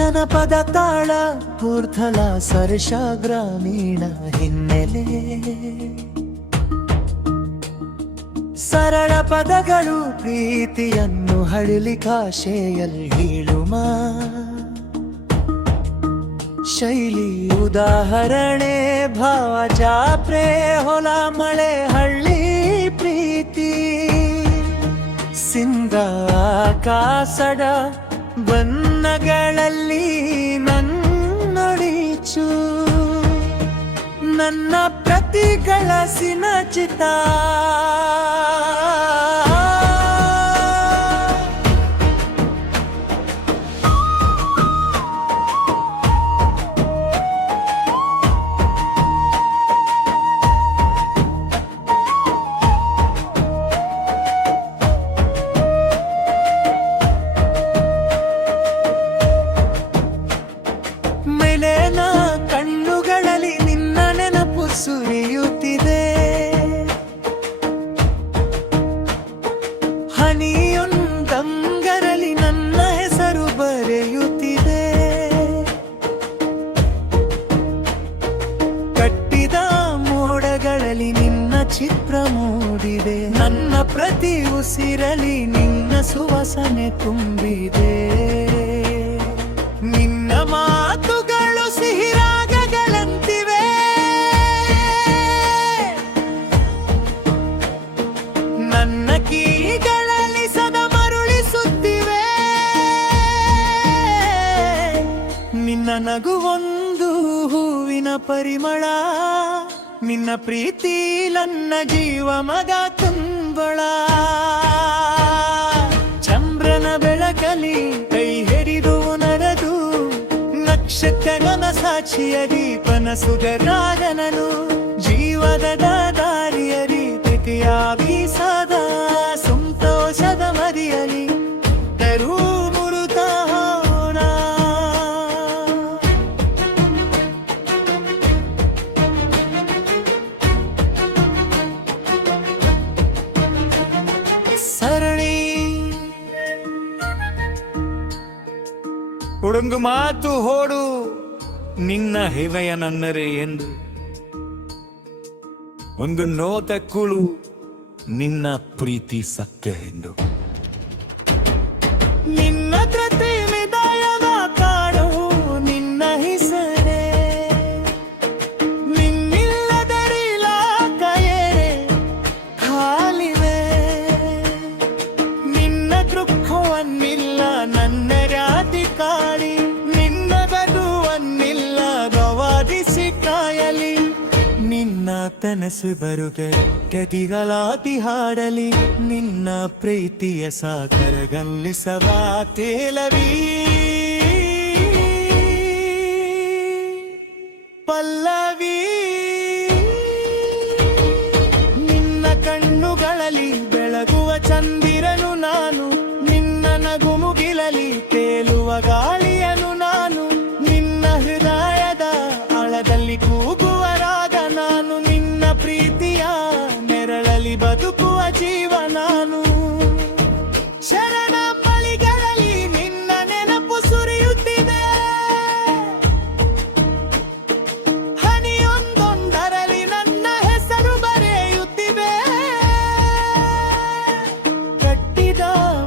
ಜನಪದ ತಾಳ ಊರ್ಧಲ ಸರ್ಷ ಗ್ರಾಮೀಣ ಹಿನ್ನೆಲೆ ಸರಳ ಪದಗಳು ಪ್ರೀತಿಯನ್ನು ಹಳ್ಳಿ ಭಾಷೆಯಲ್ಲಿ ಹೇಳುಮ ಶೈಲಿ ಉದಾಹರಣೆ ಭಾವ ಜಾತ್ರೆ ಹೊಲ ಮಳೆ ಹಳ್ಳಿ ಪ್ರೀತಿ ಸಿಂಗ ಕಾಸಡ ಬಣ್ಣಗಳಲ್ಲಿ ನನ್ನೊಳಿಚು ನನ್ನ ಪ್ರತಿಗಳ ಸಿನಚಿತ ಮೇಲೇನ ಕಣ್ಣುಗಳಲ್ಲಿ ನಿನ್ನ ನೆನಪು ಸುರಿಯುತ್ತಿದೆ ಹನಿಯೊಂದಂಗರಲ್ಲಿ ನನ್ನ ಹೆಸರು ಬರೆಯುತ್ತಿದೆ ಕಟ್ಟಿದ ಮೋಡಗಳಲ್ಲಿ ನಿನ್ನ ಚಿತ್ರ ಮೂಡಿದೆ ನನ್ನ ಪ್ರತಿ ಉಸಿರಲಿ ನಿನ್ನ ಸುವಾಸನೆ ತುಂಬಿದೆ ನಿನ್ನ ಮಾತುಗಳು ಸಿಹಿರಾಗಗಳಂತಿವೆ ನನ್ನ ಕೀಗಳಲ್ಲಿ ಸದಾ ಮರುಳಿಸುತ್ತಿವೆ ನಿನ್ನ ನಗುವೊಂದು ಹೂವಿನ ಪರಿಮಳ ನಿನ್ನ ಪ್ರೀತಿ ನನ್ನ ಜೀವ ಮಗ ತುಂಬಳ ಚಂದ್ರನ ಬೆಳಕಲಿ ಕೈ ಹಿಡಿದು ನರದು ನಕ್ಷತ್ರನ ಸಾಕ್ಷಿಯ ದೀಪನ ಸುಧರಾಗನನು ಜೀವದ ದಾರಿಯರಿ ತಿಥಿಯಾಗಿ ಸದಾ ಸಂತೋಷದ ಮರಿಯಲಿ ತರೂ ಮುರುತ ಸರಣಿ ಹುಡುಂಗು ಮಾತು ಹೋಡು ನಿನ್ನ ಹೃದಯ ನನ್ನರೆ ಎಂದು ಒಂದು ನೋಟ ಕುಳು ನಿನ್ನ ಪ್ರೀತಿ ಸತ್ಯ ಎಂದು ನಿನ್ನ ಪ್ರತಿ ವಿದಾಯದ ಕಾಡು ನಿನ್ನ ಹೆಸರೇ ನಿನ್ನಿಲ್ಲದರಿಲ ಕಯರೆ ಖಾಲಿವೆ ನಿನ್ನ ದುಃಖವನ್ನಿಲ್ಲ ನನ್ನ ರಾತಿ ಕಾಳಿ ನಿನ್ನ ಬದುವನ್ನಿಲ್ಲ ಗವಾದಿಸಿ ಕಾಯಲಿ ನಿನ್ನ ಕನಸು ಬರುಗೆ ಗತಿಗಳಾತಿ ಹಾಡಲಿ ನಿನ್ನ ಪ್ರೀತಿಯ ಸಾಕರಗಲ್ಲಿಸವ ತೇಲವಿ ಪಲ್ಲವಿ ನಿನ್ನ ಕಣ್ಣುಗಳಲ್ಲಿ ಬೆಳಗುವ ಚಂದಿರನು ನಾನು ನಿನ್ನ ನಗು ಮುಗಿಲಲಿ ತೇಲುವ ಗಾಳಿಯನು ನಾನು ನಿನ್ನ ಹೃದಯದ ಆಳದಲ್ಲಿ ಕೂಗುವ ರಾಗ ನಾನು ನಿನ್ನ ಪ್ರೀತಿಯ ನೆರಳಲಿ ಬದುಕುವ ಜೀವ ನಾನು ಶರಣ ಬಳಿಗಳಲ್ಲಿ ನಿನ್ನ ನೆನಪು ಸುರಿಯುತ್ತಿದೆ ಹನಿಯೊಂದೊಂದರಲ್ಲಿ ನನ್ನ ಹೆಸರು ಬರೆಯುತ್ತಿವೆ ಕಟ್ಟಿದ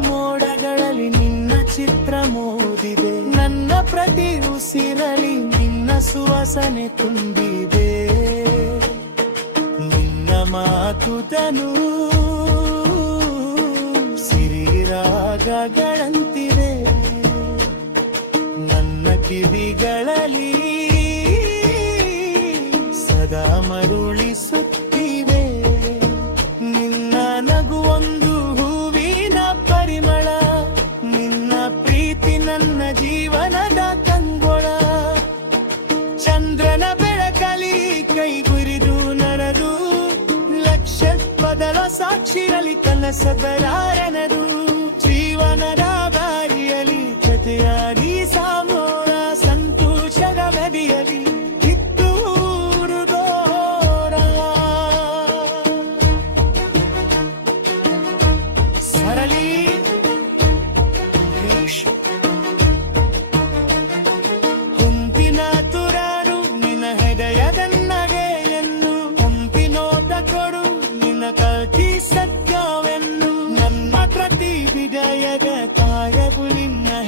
ಮೋಡಗಳಲ್ಲಿ ನಿನ್ನ ಚಿತ್ರ ಮೂಡಿದೆ ನನ್ನ ಪ್ರತಿ ಉಸಿರಲಿ ನಿನ್ನ ಸುವಾಸನೆ ತುಂಬಿದೆ ನಿನ್ನ ಮಾತುತನು ಸಿರಿರಾಗಗಳಂತಿವೆ ನನ್ನ ಕಿವಿಗಳಲ್ಲಿ ಸದಾ ಮರುಳಿಸುತ್ತಿವೆ ನಿನ್ನ ನಗುವೊಂದು ಹೂವಿನ ಪರಿಮಳ ನಿನ್ನ ಪ್ರೀತಿ ನನ್ನ ಜೀವನದ ಕಂಗೊಳ ಚಂದ್ರನ ಬೆಳಕಲಿ ಕೈಗುರಿದು ನರದು ಲಕ್ಷ ಪದರ ಸಾಕ್ಷಿಯಲ್ಲಿ ಕನಸದರಾರನದು ಜೀವನದ ದಾರಿಯಲಿ ಜೊತೆಯಾಗಿ ಸಾಮೋರ ಸಂತೋಷದ ಬದಿಯಲಿ ಕಿತ್ತೂರು ದೋರ ಸರಳಿ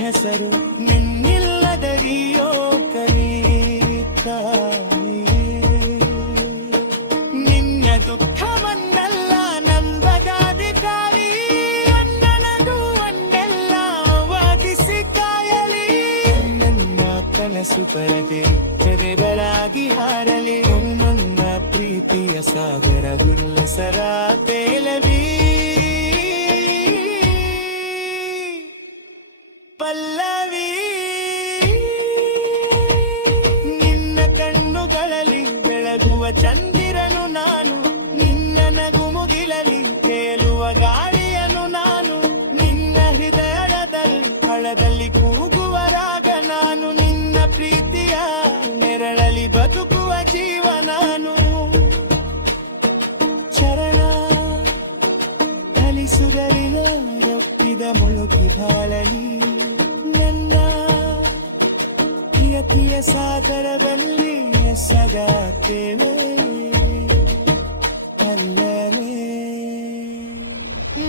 ಹೆಸರು ನಿನ್ನಿಲ್ಲದರಿಯೋ ಕರೀತಾಯಿ. ನಿನ್ನ ದುಃಖವನ್ನೆಲ್ಲ ನಂಬಗಾಧಿಕಾರಿ ಅನ್ನನದು ಒಂದೆಲ್ಲ ವಾದಿಸಿ ಕಾಯಲಿ. ನನ್ನ ಕನಸು ಬರದೆ ತೆರೆಗಳಾಗಿ ಹಾರಲಿ. ನನ್ನ ಪ್ರೀತಿಯ ಸಾಗರ ಉಲ್ಲಸರ ತೇಲಲಿ. ಪಲ್ಲವಿ ನಿನ್ನ ಕಣ್ಣುಗಳಲ್ಲಿ ಬೆಳಗುವ ಚಂದಿರನು ನಾನು. ನಿನ್ನ ನಗು ಮುಗಿಲಲಿ ತೇಲುವ ಗಾಳಿಯನು ನಾನು. ನಿನ್ನ ಹೃದಯದಲ್ಲಿ ಹಳದಲ್ಲಿ ಕೂಗುವ ರಾಗ ನಾನು. ನಿನ್ನ ಪ್ರೀತಿಯ ನೆರಳಲಿ ಬದುಕುವ ಜೀವ ನಾನು. ಚರಣ ಧಲಿಸುಗಲಿನ ರೊಪ್ಪಿದ ಮುಳುಕಿ ಬಾಳಲಿ. ನನ್ನ ಪ್ರಿಯತಿಯ ಸಾಗರದಲ್ಲಿ ಎಸಗಾತೇವೆ ಅಲ್ಲವೇ.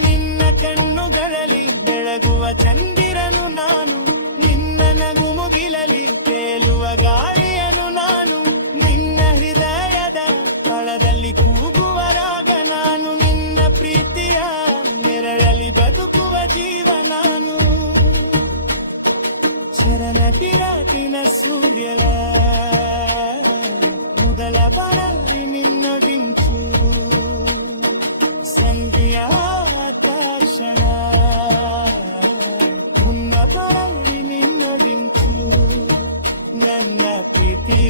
ನಿನ್ನ ಕಣ್ಣುಗಳಲ್ಲಿ ಬೆಳಗುವ ಚಂದಿರನು ನಾನು. ನಿನ್ನ ನಗು ಮುಗಿಲಲಿ ತೇಲುವ ಗಾಳಿಯನು ನಾನು. ನಿನ್ನ ಹೃದಯದ ತಳದಲ್ಲಿ ಕೂಗುವ ರಾಗ ನಾನು. ನಿನ್ನ ಪ್ರೀತಿಯ ನೆರಳಲಿ ಬದುಕುವ ಜೀವ ನಾನು. ಚರಣ ಕಿರಾಟಿನ ಸೂರ್ಯಲ ಮೊದಲ ಬಾರಲ್ಲಿ ನಿನ್ನ ಗಿಂಚು. ಸಂಧಿಯ ಆಕರ್ಷಣ ಮುನ್ನ ಬಾರಲ್ಲಿ ನಿನ್ನ ಗಿಂಚು. ನನ್ನ ಪ್ರೀತಿ